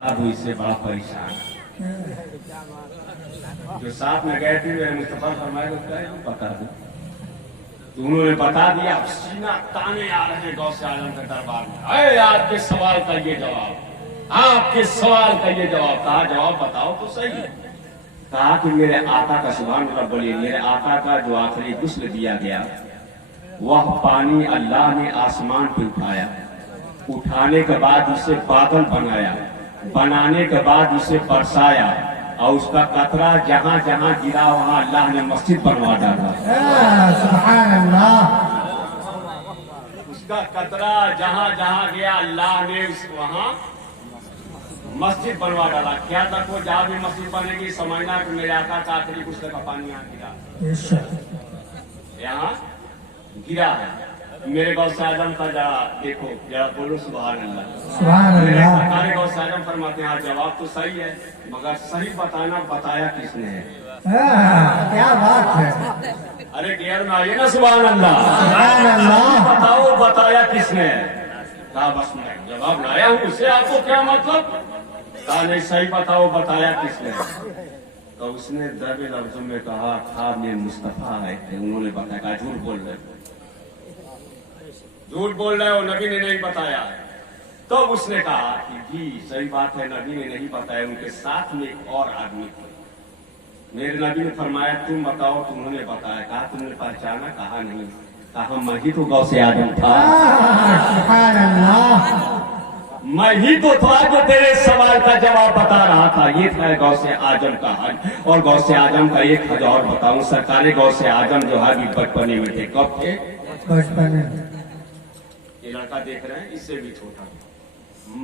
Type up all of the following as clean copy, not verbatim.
अब इससे बड़ा परेशान जो साथ में गए थे मेरे मुस्तफा फरमाए बता दो तो उन्होंने बता दिया। सीना ताने आ रहे हैं गौ से आजम के दरबार में, अरे आपके सवाल का ये जवाब, आपके सवाल का ये जवाब। कहा जवाब बताओ तो सही। कहा कि मेरे आका का सुभान अल्लाह बोलिए, मेरे आका का जो आखिरी गुस्ल दिया गया वह पानी अल्लाह ने आसमान पे उठाया, उठाने के बाद उसे बादल बनाया, बनाने के बाद उसे बरसाया और उसका कतरा जहां जहां गिरा वहां अल्लाह ने मस्जिद बनवा डाला। सुभान अल्लाह। उसका कतरा जहां जहां गया अल्लाह ने वहां मस्जिद बनवा डाला। क्या तक वो जहां भी मस्जिद बनेगी समझना कि मेरे आका का आखिरी गुस्ल का पानी यहाँ गिरा, यहाँ गिरा है। मेरे गौ से आजम का जरा देखो, जरा बोलो सुभान अल्लाह। सुभान अल्लाह। हमारे गौ से आजम फरमाते हैं जवाब तो सही है मगर सही बताना बताया किसने है? क्या बात है। अरे गेर में आइए ना सुभान अल्लाह। सुभान अल्लाह। बताओ बताया किसने है? कहा बस मैं जवाब लाया हूँ, उससे आपको क्या मतलब? कहा नहीं सही बताओ बताया किसने है? तो उसने दर्द लफ्जों में कहा था मैं मुस्तफा आए थे, उन्होंने बताया। कहा झूठ बोल रहे, झूठ बोल रहे हो, नबी ने नहीं बताया। तो उसने कहा कि जी सही बात है, नबी ने नहीं बताया, उनके साथ में एक और आदमी थे। मेरे नबी ने फरमाया तुम बताओ, तो उन्होंने बताया। कहा तुमने पहचाना? कहा नहीं। कहा मैं ही तो गौ से आजम था। सुभान अल्लाह। मैं ही तो था जो तेरे सवाल का जवाब बता रहा था। ये था गौ से आजम का हज। और गौ से आजम का एक हज और बताऊं, सरकारी गौ से आजम जो है बचपने में थे। कब थे? बचपन में। ये लड़का देख रहे हैं, इससे भी छोटा,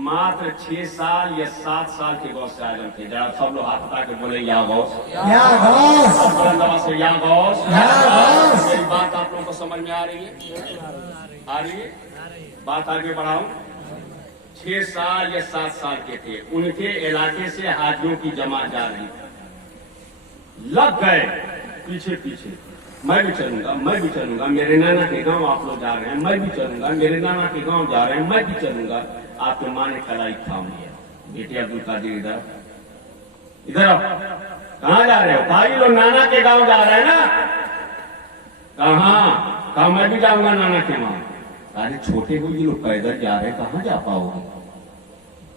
मात्र 6 साल या 7 साल के गौ से आजम थे। जरा सब लोग हाथ उठा के बोले या गौस, या गौस, से या गौस, या गौस। मेरी बात आप लोगों को समझ में आ रही है? आ रही है? बात आगे बढ़ाऊं। 6 साल या 7 साल के थे, उनके इलाके से हाजियों की जमात जा रही थी। लग गए पीछे पीछे, मैं भी चलूंगा, मैं भी चलूंगा, मेरे नाना के गांव आप लोग जा रहे हैं, मैं भी चलूंगा, मेरे नाना के गांव जा रहे हैं, मैं भी चलूंगा। आपके माँ ने कलाई थाम लिया, बेटे अब्दुल कादिर इधर इधर आओ। कहाँ जा रहे हो? भाई लोग नाना के गांव जा रहे हैं ना। कहाँ? मैं भी जाऊंगा नाना के गांव। अरे छोटे हो ये लोग पैदल जा रहे हैं, कहाँ जा पाओगे?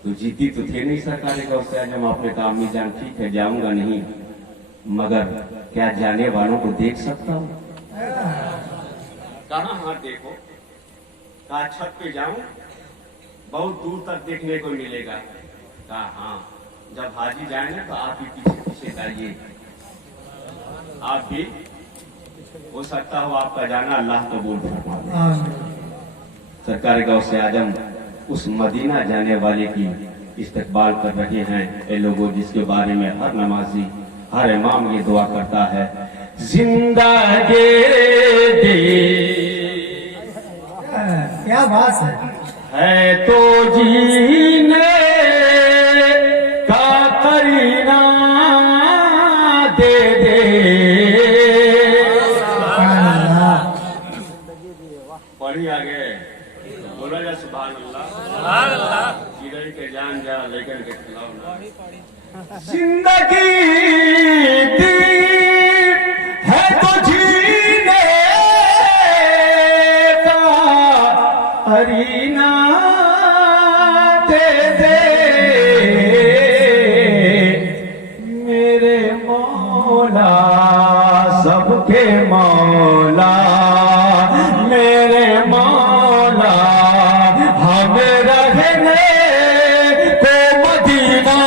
तो जीती तो थे नहीं सरकारी गौ से आजम। आपने कहा अम्मी जान ठीक है जाऊंगा नहीं, मगर क्या जाने वालों को देख सकता हूँ? कहाँ? हाँ देखो। कहा छत पे जाऊं, बहुत दूर तक देखने को मिलेगा। कहा हाँ, जब हाजी जाए ना तो आप भी पीछे पीछे जाइए, आप भी हो सकता हो आपका जाना अल्लाह कबूल फरमाए। सरकार गौ से आजम उस मदीना जाने वाले की इस्तकबाल कर रहे हैं। ये लोगों जिसके बारे में हर नमाजी हर इमाम ये दुआ करता है, जिंदगी दे। क्या बात है तो जीने का करीना दे दे। पढ़ी आगे बोला जा सुभान अल्लाह। चिड़ै के जान जा लेकिन के खिलाओ ना। जिंदगी दी है तो जीने का करीना दे दे। मेरे मौला सबके मौला, मेरे मौला हमें रहने को मदीना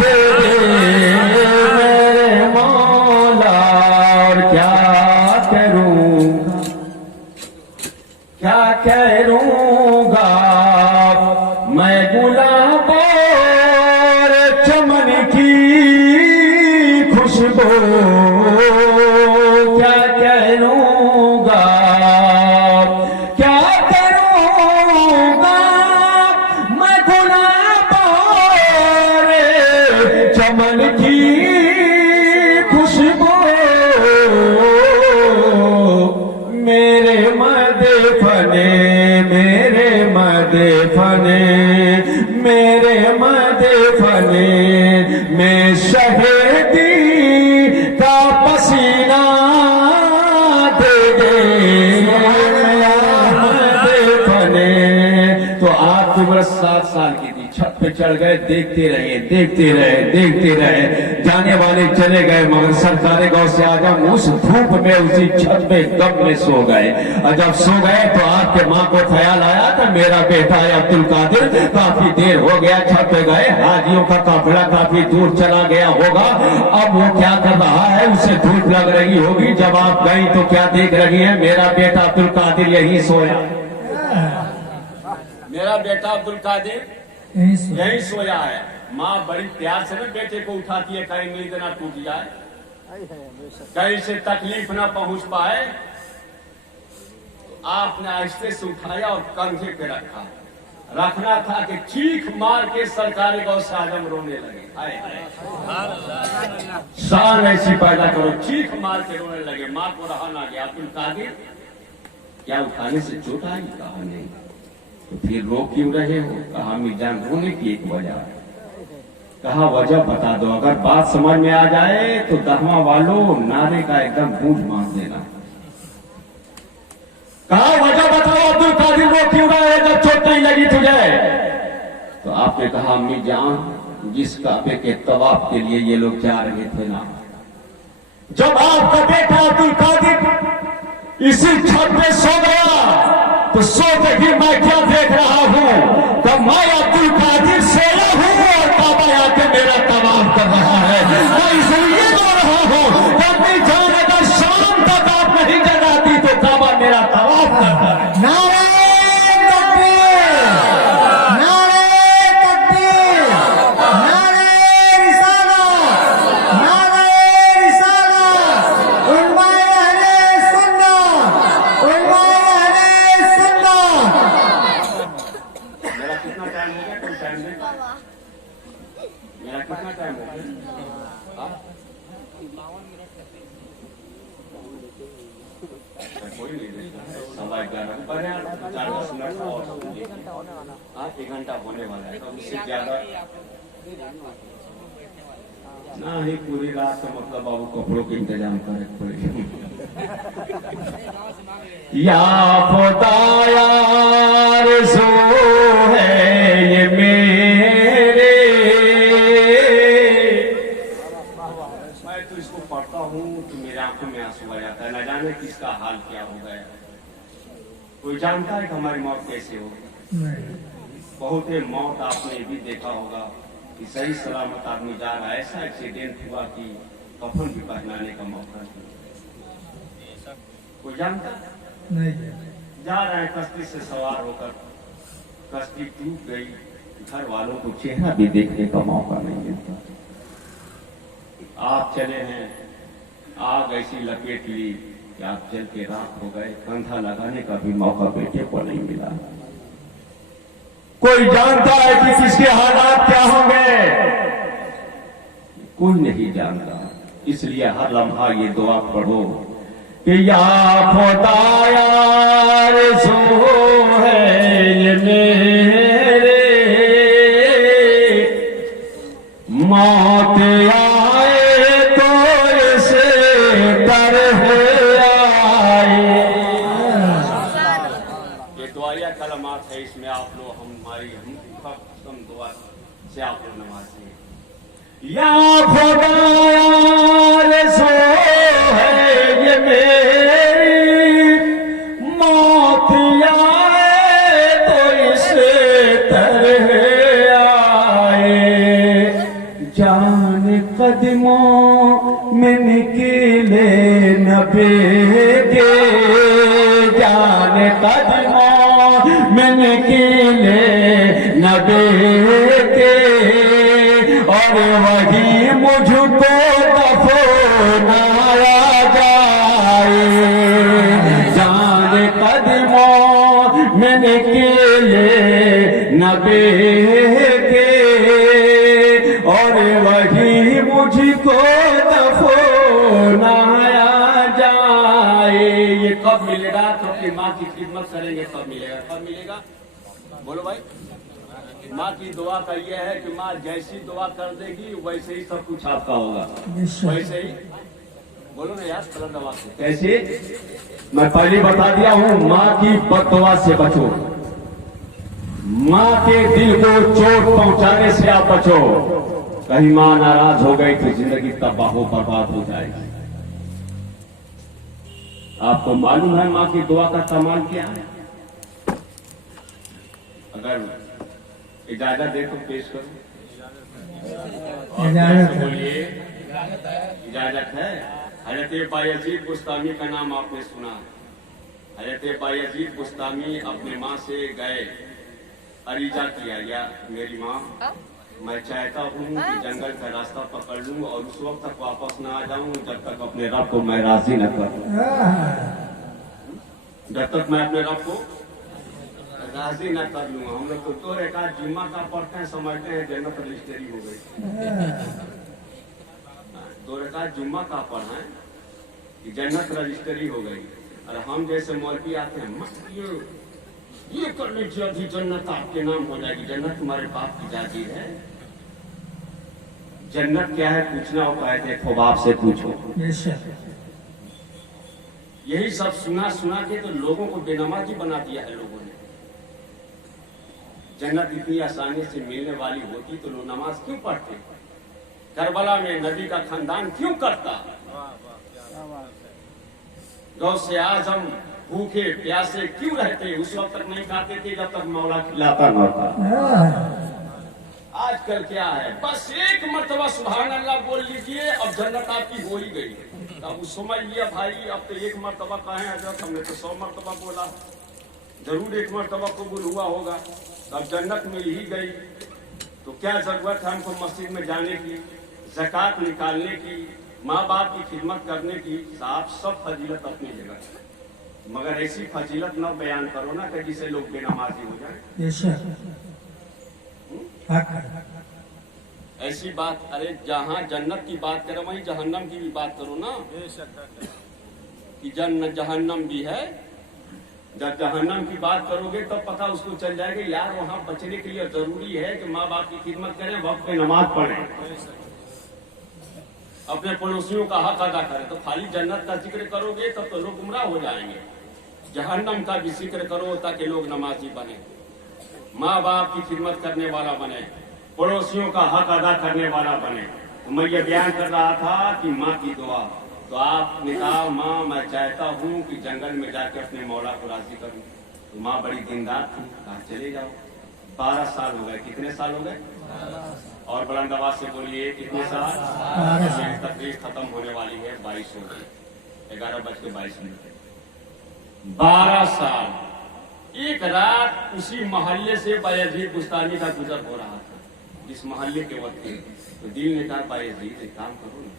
दे दे। मेरे मौला और क्या करूँगा, क्या करूँगा मैं गुलाब और चमन की खुशबू, क्या करूँगा, क्या करूँगा मैं गुलाब और चमन की खुशबू। मेरे मदे फने, मेरे मदे फने, मेरे मदफने में शहीदी का पसीना दे दे मदफने। तो आप उम्र 7 साल की थी, छत पे चढ़ गए, देखते रहे, जाने वाले चले गए, मगर सरकार गौ से आजम उस धूप में उसी छत पे दम में सो गए। और जब सो गए तो आपके माँ को ख्याल आया कि मेरा बेटा है अब्दुल कादिर, काफी देर हो गया, छत पे गए, हाजियों का काफिला काफी दूर चला गया होगा, अब वो क्या कर रहा है, उसे धूप लग रही होगी। जब आप गई तो क्या देख रही है, मेरा बेटा अब्दुल कादिर यही सोया, मेरा बेटा अब्दुल कादिर यही सोया है। माँ बड़ी प्यार से ना बेटे को उठाती है, कहीं नींद ना टूट जाए, कहीं से तकलीफ ना पहुंच पाए। तो आपने आहिस्ते से उठाया और कंधे पे रखना था कि चीख मार के सरकारी गौ से आजम रोने लगे। शान ऐसी पैदा करो, चीख मार के रोने लगे। माँ को रहा ना गया, अब्दुल कादिर क्या उठाने से चोट आई? कहा नहीं। तो फिर रो क्यों रहे हो? कहा मीजान रोने की एक वजह है। कहा वजह बता दो, अगर बात समझ में आ जाए तो दहमा वालों नारे का एकदम गूंज मार देना। कहा वजह बताओ अब्दुल कादिर रो क्यों रहे जब चोट नहीं लगी तुझे? तो आपने कहा अम्मी जान, जिस काबे के तवाफ के लिए ये लोग जा रहे थे ना, जब आपका बेटा अब्दुल कादिर इसी छत पे सो गया तो सोच कि मैं क्या देख रहा हूं, तो मैं अब्दुल कादिर सोया हूं और काबा आके मेरा तवाफ कर रहा है। मैं इसलिए रो रहा हूं कि अपनी जान अगर शाम तक आप नहीं जगाती तो काबा मेरा तवाफ करता है। नारे तकबीर, नारे तकबीर, नारे रिसालत, नारे रिसालत, उलमाए अहले सुन्नत, उलमाए अहले सुन्नत। मेरा कितना टाइम हो गया? कोई टाइम नहीं? मेरा कितना टाइम हो गया? कोई नहीं, 11:15 पर 4-10 मिनट और 1 घंटा होने वाला है, तो उससे ज्यादा ना ही पूरी रात तो मतलब बाबू कपड़ों के इंतजाम करे पड़ेगा। या खुदाया रज़ू है ये मेरे, मैं तो इसको पढ़ता हूँ तो मेरे आंखों में आंसू आ जाता है। न जाने किसका हाल क्या हो गया। कोई जानता है कि हमारी मौत कैसे हो? बहुत ही मौत आपने भी देखा होगा कि सही सलामत आदमी जा रहा है, ऐसा एक्सीडेंट हुआ कि कफन भी पहनाने का मौका नहीं। कोई जानता नहीं, जा रहे हैं कश्ती से सवार होकर, कश्ती टूट गई, घर वालों को चेहरा भी देखने का मौका नहीं मिलता। आप चले हैं, आग ऐसी लपेट ली कि आप जल के राख हो गए, कंधा लगाने का भी मौका बेटे को नहीं मिला। कोई जानता है कि किसके हालात क्या होंगे? कोई नहीं जानता। इसलिए हर लम्हा ये दुआ पढ़ो कि या खुदाया रज़ू है ये मेरे, मौत आए तो इसे तरह आए। ये दुआया कलमात है, इसमें आप लोग हमारी हम दुआ से आप लोग नमाज़ें। या खुदाया रज़ू है ये मेरी, मौत आए तो इसे तरह आए। जान कदमों में निकले नबी के, जान कदमों में निकले नबी के, और वही मुझको दफनाया जाए। जान कदमों में निकले नबी के, और वही मुझको दफनाया जाए। ये कब मिलेगा? तो अपनी माँ की खिदमत करेंगे तब मिलेगा। कब मिलेगा? बोलो भाई। माँ की दुआ का यह है कि माँ जैसी दुआ कर देगी वैसे ही सब कुछ आपका होगा। निश्चय। वैसे ही बोलो ना यार, सरल दवा से कैसे? मैं पहले बता दिया हूँ, माँ की बददुआ से बचो, माँ के दिल को चोट पहुंचाने से आप बचो। कहीं माँ नाराज हो गई तो जिंदगी तबाह बर्बाद हो जाएगी। आपको मालूम है माँ की दुआ का कमाल क्या है? अगर इजाजत दे तो पेश करो। इजाजत बोलिए, इजाजत है। हजरत बायजीद बुस्तामी का नाम आपने सुना। हजरत बायजीद बुस्तामी अपने माँ से गए, अरीजा किया, या मेरी माँ मैं चाहता हूँ कि जंगल का रास्ता पकड़ लूँ और उस वक्त तक वापस न आ जाऊँ जब तक अपने रब को मैं राजी न करूँ। जब तक मैं अपने रब को राजी न कर लूँ। हम लोग तो 2 रकात जुम्मा का पढ़ते हैं, समझते हैं जन्नत रजिस्ट्री हो गई। 2 रकात जुम्मा का पढ़ा है कि जन्नत रजिस्ट्री हो गई। और हम जैसे मौलवी आते हैं, ये करने से अभी जन्नत आपके नाम हो जाएगी। जन्नत तुम्हारे बाप की जागीर है। जन्नत क्या है पूछना होता है, देखो बाप से पूछो। यही सब सुना सुना के तो लोगों को बेनमाजी बना दिया है लोगों ने। जन्नत इतनी आसानी से मिलने वाली होती तो लोग नमाज क्यों पढ़ते? करबला में नबी का खानदान क्यों करता? गौसे आजम भूखे प्यासे क्यों रहते? उस वक्त तक नहीं खाते थे जब तक मौला खिलाता न था। आजकल क्या है, बस एक मर्तबा सुभान अल्लाह बोल लीजिए, अब जन्नत आपकी हो ही गई। अब उस समझ लिया भाई, अब तो एक मर्तबा कहें हजरत, हमने तो 100 मर्तबा बोला, जरूर एक मर्तबा कबूल हुआ होगा, अब जन्नत मिल ही गई। तो क्या जरूरत है हमको मस्जिद में जाने की, ज़कात निकालने की, माँ बाप की खिदमत करने की? साहब सब फजीलत अपनी जगह, मगर ऐसी फजीलत न बयान करो ना कि जिससे लोग बेनमाजी हो जाए। ऐसी बात, अरे जहाँ जन्नत की बात करो वहीं जहन्नम की भी बात करो ना, कि जहन्नम भी है। जब जहन्नम की बात करोगे तब पता उसको चल जाएगा यार, वहाँ बचने के लिए जरूरी है कि माँ बाप की खिदमत करें, वक्त पे नमाज पढ़ें, अपने पड़ोसियों का हक अदा करें। तो खाली जन्नत का जिक्र करोगे तब तो लोग गुमराह हो जाएंगे। जहन्नम का भी जिक्र करो ताकि लोग नमाजी बने, माँ बाप की खिदमत करने वाला बने, पड़ोसियों का हक अदा करने वाला बने। तो मैं ये बयान कर रहा था कि माँ की दुआ, तो आपने कहा माँ मैं चाहता हूँ कि जंगल में जाकर अपने मौला को राजी करूँ। तो माँ बड़ी दीनदार थी, कहा चले जाओ। 12 साल हो गए। कितने साल हो गए? और बुलंद आवाज से बोलिए कितने साल? मेरी तकलीफ खत्म होने वाली है, 22 हो गई, 11:22। 12 साल। एक रात उसी मोहल्ले से बायजीद बुस्तामी का गुजर हो रहा था, इस मोहल्ले के वक्त। तो दिल ने कहा बायजीद एक काम करो ना,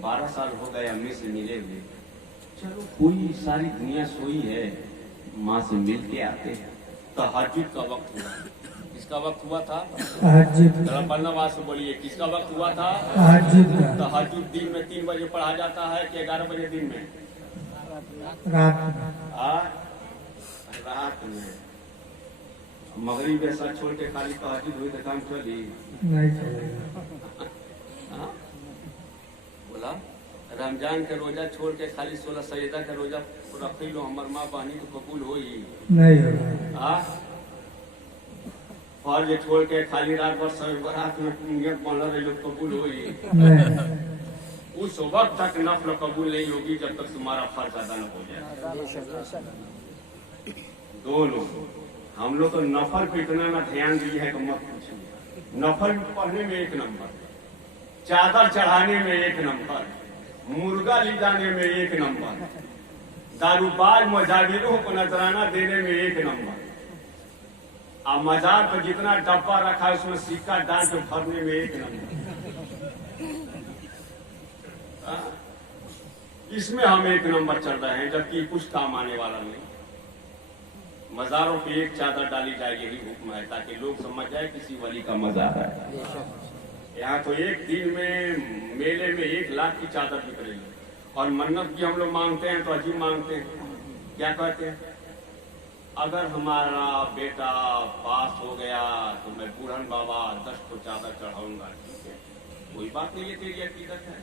12 साल हो गए अम्मी से मिले हुए, चलो कोई सारी दुनिया सोई है, माँ से मिल के आते हैं। तहज्जुद का वक्त हुआ। किसका वक्त हुआ था? तहज्जुद से बोलिए, किसका वक्त हुआ था? तहज्जुद दिन में 3 बजे पढ़ा जाता है कि 11 बजे दिन में? रात में। मगरिब ऐसा छोड़ के खाली तहज्जुद हुई तो काम चली नहीं चलेगा। बोला रमजान के रोजा छोड़ के खाली 16 सैयदा का रोजा रख लो, हमार माँ बहनी तो कबूल हो ही नहीं होगा। फर्ज छोड़ के खाली रात भर सब रात में नियत बन रहे लोग कबूल हो ही नहीं। उस वक्त तक नफल कबूल नहीं होगी जब तक तुम्हारा फर्ज अदा न हो जाए। दोनों हम लोग तो नफल पे इतना ना ध्यान दिए है कि मत पूछिए। नफल पढ़ने में 1 नंबर, चादर चढ़ाने में 1 नंबर, मुर्गा ले जाने में 1 नंबर, दारूबाज मजागिरों को नजराना देने में 1 नंबर, और मजार पर जितना डब्बा रखा है उसमें सिक्का डाल के भरने में 1 नंबर। इसमें हम 1 नंबर चल रहे हैं, जबकि कुछ काम आने वाला नहीं। मजारों पे 1 चादर डाली जाए यही हुक्म है, ताकि लोग समझ जाए किसी वली का मजार है। यहाँ तो एक दिन में मेले में 1 लाख की चादर बिक रही है। और मन्नत भी हम लोग मांगते हैं तो अजीब मांगते हैं। क्या कहते हैं? अगर हमारा बेटा पास हो गया तो मैं बूढ़न बाबा 10 तो चादर चढ़ाऊंगा, ठीक है, कोई बात नहीं है, तेरी अकीदत है।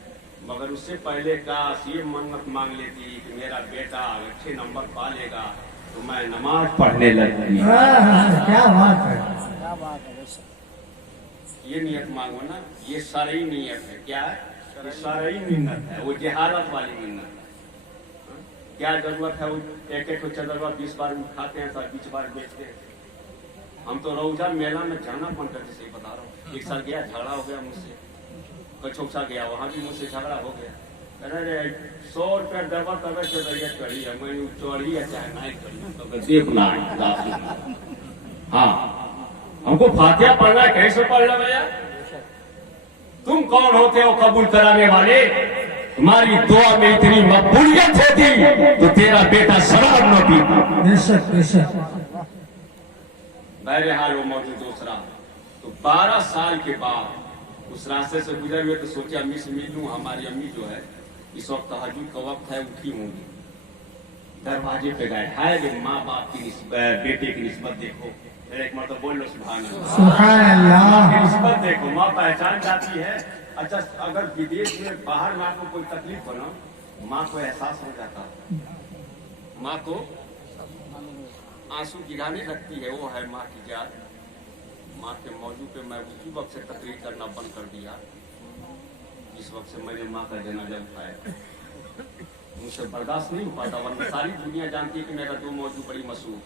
मगर उससे पहले काश ये मन्नत मांग लेती कि मेरा बेटा अच्छे नंबर पा लेगा तो मैं नमाज पढ़ने लगती। क्या बात है। ये नियत मांगो ना, ये शरई नियत है। क्या है? ये शरई मिन्नत है, वो जहालत वाली मिन्नत है। क्या जरूरत है वो एक एक चदरवा 20 बार उठाते हैं, 20 बार बेचते हैं। हम तो रौजा मेला में जाना पड़ता है, जैसे बता रहा हूँ। एक साल गया, झगड़ा हो गया मुझसे, कचौसा गया, वहां भी मुझसे झगड़ा हो गया। अरे 100 रुपया दवा तब चढ़िया चढ़ी है, मैं चढ़ी है चाहे नहीं चढ़ी तो देखना है। हाँ, हमको फातिहा पढ़ना है, कैसे पढ़ना भैया? तुम कौन होते हो कबूल कराने वाले? तुम्हारी दुआ में इतनी मकबूलियत होती तो तेरा बेटा शराब न पीता। बेशक बेशक। बहरहाल वो मौजूद दूसरा तो 12 साल के बाद उस रास्ते से गुजर हुए तो सोचा अम्मी से मिल लूं। हमारी अम्मी जो है इस वक्त तहज्जुद का वक्त है, उठी होंगी। दरवाजे पे गए, हाय माँ बाप की बेटे की निस्बत देखो। एक मरतबा बोल लो सुभान अल्लाह। निस्बत देखो, माँ पहचान जाती है। अच्छा, अगर विदेश में बाहर माँ को कोई तकलीफ बना, माँ को एहसास हो जाता, माँ को आंसू गिराने लगती है। वो है माँ की जात। माँ के मौजू पे मैं उसी वक्त से तकरीर करना बंद कर दिया जिस वक्त से मैंने माँ का जनाजा उठाया। मुझसे बर्दाश्त नहीं हो पाता, वरना सारी दुनिया जानती है कि मेरा 2 मौजू बड़ी मशहूर,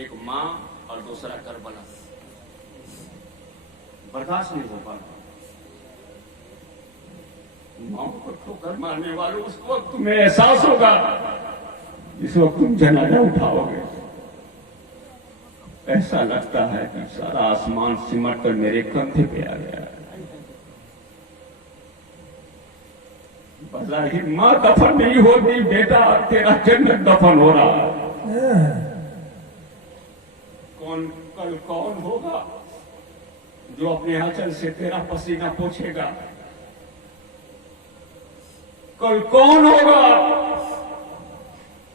एक माँ और दूसरा करबला। बर्दाश्त नहीं हो पाता। माँ को ठोकर मारने वालों, उस वक्त तुम्हें एहसास होगा जिस वक्त तुम जनाजा उठाओगे। ऐसा लगता है कि सारा आसमान सिमट कर मेरे कंधे पे आ गया है। बज़ाहिर माँ दफन नहीं होती, बेटा तेरा जन्नत दफन हो रहा है। कल कौन होगा जो अपने आंचल से तेरा पसीना पोंछेगा? कल कौन होगा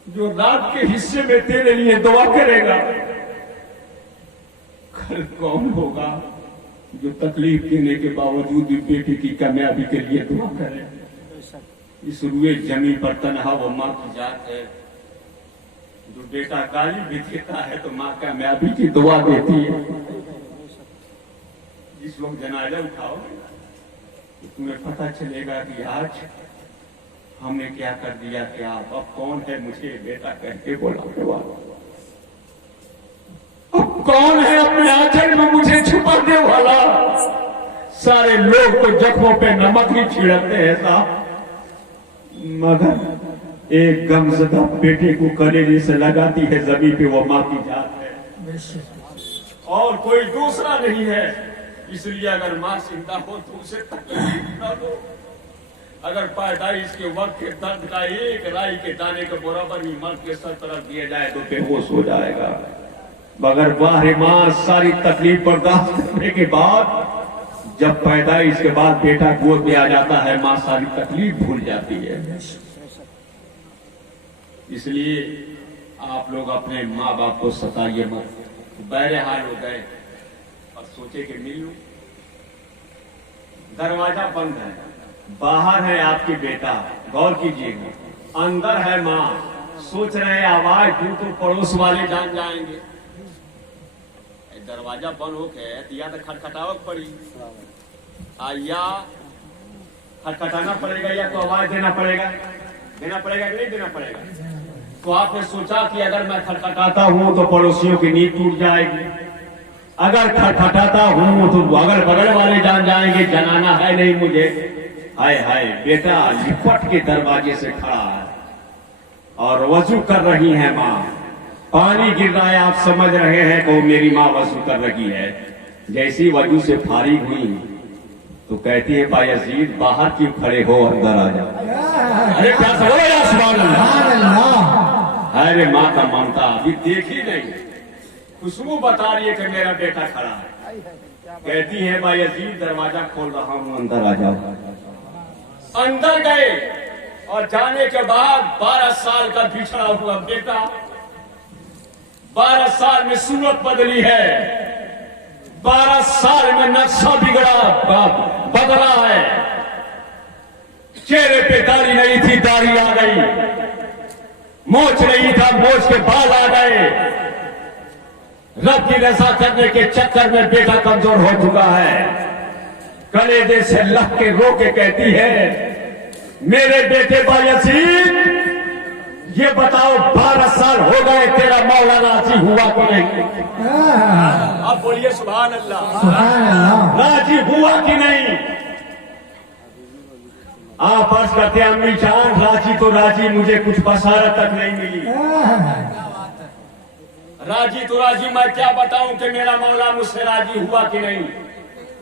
जो रात के हिस्से में तेरे लिए दुआ करेगा? कल कौन होगा जो तकलीफ देने के बावजूद भी बेटे की कामयाबी के लिए दुआ करे? इस रुए जमी पर तनहा वो माँ की जात है जो बेटा गाली भी देता है तो माँ कामयाबी की दुआ देती है। जिस वक्त जनाजा उठाओगे तो तुम्हें पता चलेगा कि आज हमने क्या कर दिया, क्या अब कौन है मुझे बेटा कहते बुलाने वाला? अब कौन है अपने आंचल में मुझे छुपाने वाला? सारे लोग तो जख्मों पे नमक ही छिड़कते हैं साहब, मगर एक गमज़दा बेटे को कलेजे से लगाती है जमीन पे, वो माँ की जात है और कोई दूसरा नहीं है। इसलिए अगर माँ जिंदा हो तो उसे तकलीफ न दो। अगर पैदाइश के वक्त के दर्द का एक राई के दाने के बराबर ही मर्द के सर तरफ दिया जाए तो बेहोश हो जाएगा। मगर बाहर माँ सारी तकलीफ बर्दाश्त करने के बाद जब पैदाइश के बाद बेटा गोद में आ जाता है, माँ सारी तकलीफ भूल जाती है। इसलिए आप लोग अपने माँ बाप को सताइए मत। बहरहाल हो गए और सोचे कि मिल लूं। दरवाजा बंद है, बाहर है आपकी बेटा, गौर कीजिएगा, अंदर है माँ। सोच रहे आवाज दूं तो पड़ोस वाले जान जाएंगे। दरवाजा बंद हो के या तो खटखटावक पड़ी, या खटखटाना पड़ेगा या तो आवाज देना पड़ेगा कि नहीं देना पड़ेगा? तो आपने सोचा कि अगर मैं खटखटाता हूं तो पड़ोसियों की नींद टूट जाएगी, अगर खटखटाता हूं तो अगल बगल वाले जान जाएंगे जनाना है नहीं मुझे। हाय हाय, बेटा लिपट के दरवाजे से खड़ा है और वजू कर रही है माँ। पानी गिर रहा है, आप समझ रहे हैं कि मेरी माँ वजू कर रही है। जैसी वजू से फारिग हुई तो कहती है बायजीद बाहर क्यों खड़े हो, अंदर आ जाओ। अरे क्या अरे माँ का ममता अभी देखी नहीं। खुशबू बता रही है कि मेरा बेटा खड़ा है। कहती है बायजीद दरवाजा खोल रहा हूँ, अंदर आ जाओ। अंदर गए और जाने के बाद 12 साल का बिछड़ा हुआ बेटा 12 साल में सूरत बदली है, 12 साल में नक्शा बदला है। चेहरे पे दाढ़ी नहीं थी, दाढ़ी आ गई। मोछ नहीं था, मोछ के बाल आ गए। रब की रजा करने के चक्कर में बेटा कमजोर हो चुका है। कलेजे से लग के रो के कहती है, मेरे बेटे बायजीद, ये बताओ 12 साल हो गए, तेरा मौला राजी हुआ कि नहीं? आप बोलिए सुभान अल्लाह। सुभान अल्लाह। राजी हुआ कि नहीं? आप अर्ज करते हैं, अम्मी जान राजी तो राजी, मुझे कुछ बसारत तक नहीं मिली। राजी तो राजी, मैं क्या बताऊं कि मेरा मौला मुझसे राजी हुआ कि नहीं।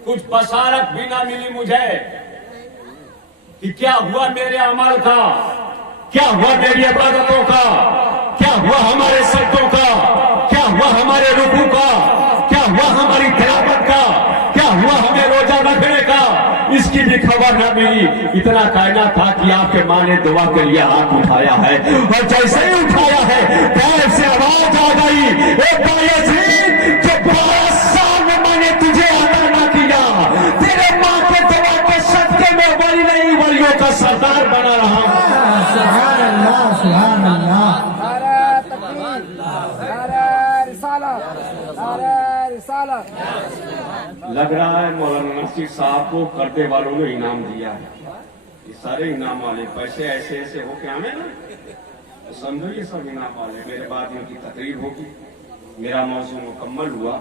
कुछ बसारत भी ना मिली मुझे कि क्या हुआ मेरे अमल का, क्या हुआ मेरी इबादतों का, क्या हुआ हमारे सजदों का, क्या हुआ हमारे रुकू का, क्या हुआ हमारी तिलावत का, क्या हुआ हमें रोजा रखने का, इसकी भी खबर न मिली। इतना कहना था कि आपके माँ ने दुआ के लिए हाथ उठाया है, और जैसे ही उठाया है पैर से आवाज आ गई, ए बायजीद, जो 12 साल में मैंने तुझे अदा न किया, तेरे माँ के दुआ के सदके में वली नहीं वलियों का सरदार बना रहा हूं। सुभान अल्लाह, सुभान अल्लाह। लग रहा है मौलाना नसीर साहब को करने वालों ने इनाम दिया है। ये सारे इनाम वाले पैसे ऐसे ऐसे होके आने ना, तो समझो ये सब इनाम वाले। मेरे बाद इनकी तकरीर होगी, मेरा मौजू मुकम्मल हुआ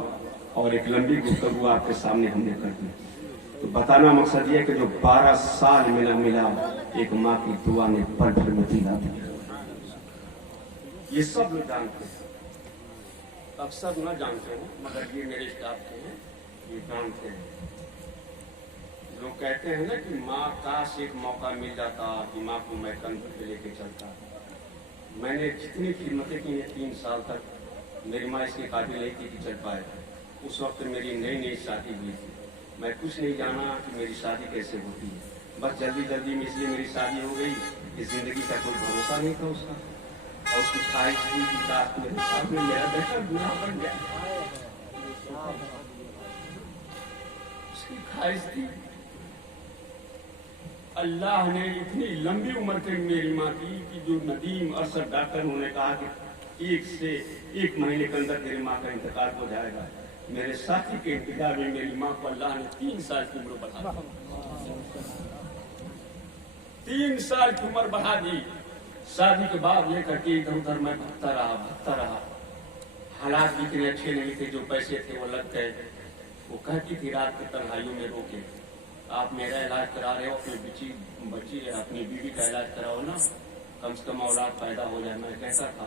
और एक लंबी गुफ्तगू आपके सामने हमने कर दी। तो बताना मकसद ये है कि जो 12 साल मिला एक माँ की दुआ ने पल भर में दिला दिया। ये सब लोग जानते हैं, अक्सर न जानते हो, मगर ये मेरे स्टाफ के हैं, ये जानते हैं। लोग कहते हैं ना कि माँ काश एक मौका मिल जाता कि माँ को मैं कंधे पे लेके चलता। मैंने जितनी खिदमतें की हैं 3 साल तक, मेरी माँ इसके काबिल नहीं थी कि चल पाए। उस वक्त मेरी नई शादी हुई थी, मैं कुछ नहीं जाना कि मेरी शादी कैसे होती है। बस जल्दी में इसलिए मेरी शादी हो गई कि जिंदगी का कोई भरोसा नहीं था उसका, और उसकी ख्वाहिश थी कि काश मेरे साथ में मेरा बेटा बूढ़ा बन गया। उसकी ख्वाहिश थी। अल्लाह ने इतनी लंबी उम्र के मेरी माँ की कि जो नदीम अरसद डॉक्टर उन्होंने कहा कि 1 से 1 महीने के अंदर तेरी माँ का इंतकाल हो जाएगा। मेरे साथी के इंतजार में मेरी माँ को अल्लाह ने 3 साल की उम्र बढ़ा दी। 3 साल की उम्र बढ़ा दी। शादी के बाद लेकर के इधर उधर मैं भटकता रहा। हालात भी इतने अच्छे नहीं थे, जो पैसे थे वो लग गए। वो कहती थी रात की तन्हाइयों में रोके, आप मेरा इलाज करा रहे हो, अपनी बच्ची अपनी बीवी का इलाज कराओ ना, कम से कम औलाद पैदा हो जाए। मैं कहता था